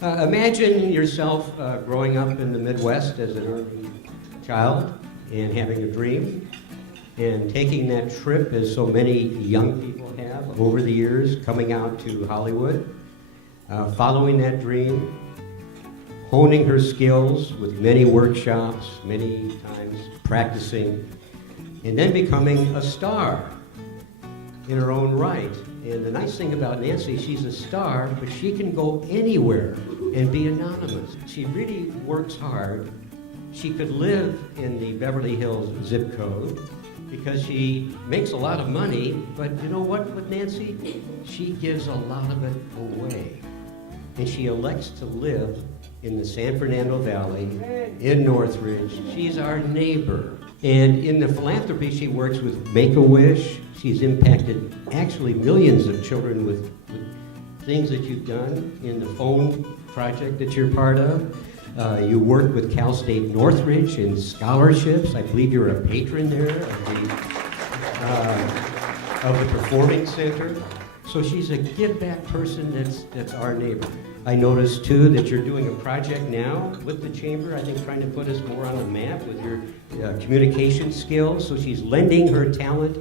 Imagine yourself growing up in the Midwest as an early child and having a dream and taking that trip, as so many young people have over the years, coming out to Hollywood, following that dream, honing her skills with many workshops, many times practicing, and then becoming a star in her own right. And the nice thing about Nancy, she's a star, but she can go anywhere and be anonymous. She really works hard. She could live in the Beverly Hills zip code because she makes a lot of money, but you know what with Nancy? She gives a lot of it away. And she elects to live in the San Fernando Valley, in Northridge. She's our neighbor. And in the philanthropy, she works with Make-A-Wish. She's impacted actually millions of children with things that you've done in the phone project that you're part of. You work with Cal State Northridge in scholarships. I believe you're a patron there of the Performing Center. So she's a give-back person that's our neighbor. I noticed, too, that you're doing a project now with the Chamber, I think trying to put us more on the map with your communication skills. So she's lending her talent.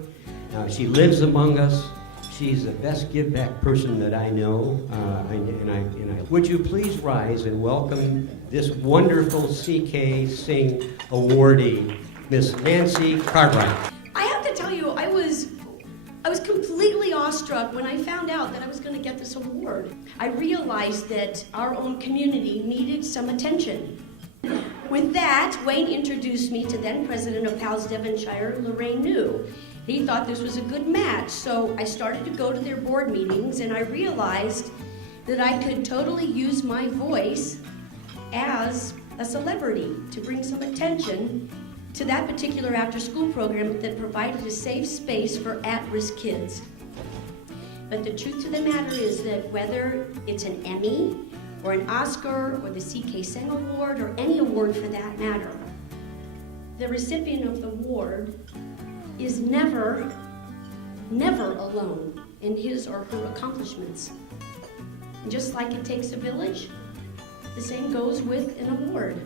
She lives among us. She's the best give-back person that I know. Would you please rise and welcome this wonderful CK Tseng awardee, Miss Nancy Cartwright. I have to tell you, I was completely awestruck when I found out that I was going to get this award. I realized that our own community needed some attention. With that, Wayne introduced me to then President of PALS Devonshire, Lorraine New. He thought this was a good match, so I started to go to their board meetings, and I realized that I could totally use my voice as a celebrity to bring some attention to that particular after-school program that provided a safe space for at-risk kids. But the truth of the matter is that whether it's an Emmy or an Oscar or the CK Tseng Award or any award for that matter, the recipient of the award is never alone in his or her accomplishments. And just like it takes a village, the same goes with an award.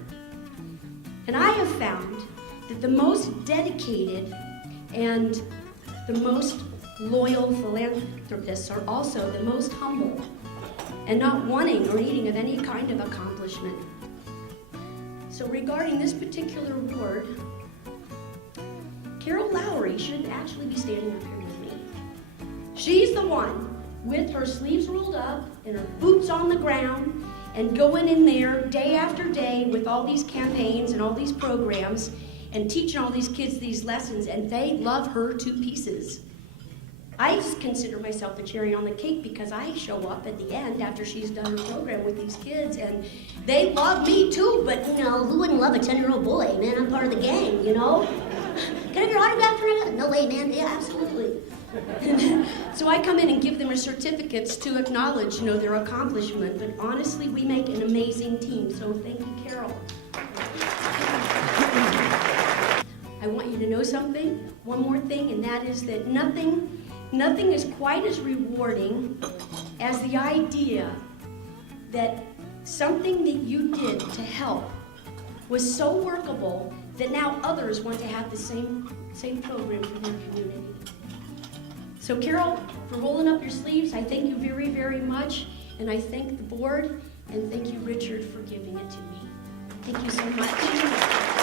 And I have found that the most dedicated and the most loyal philanthropists are also the most humble and not wanting or needing of any kind of accomplishment. So regarding this particular award, Carol Lowry should actually be standing up here with me. She's the one with her sleeves rolled up and her boots on the ground and going in there day after day with all these campaigns and all these programs and teaching all these kids these lessons, and they love her to pieces. I just consider myself the cherry on the cake because I show up at the end after she's done her program with these kids, and they love me too, but you know, who wouldn't love a 10-year-old boy? Man, I'm part of the gang, you know? Can I have your autograph for it? No way, man. Yeah, absolutely. So I come in and give them certificates to acknowledge, you know, their accomplishment, but honestly, we make an amazing team, so thank you, Carol. I want you to know something, one more thing, and that is that nothing is quite as rewarding as the idea that something that you did to help was so workable that now others want to have the same programs in their community. So Carol, for rolling up your sleeves, I thank you very, very much, and I thank the board, and thank you, Richard, for giving it to me. Thank you so much.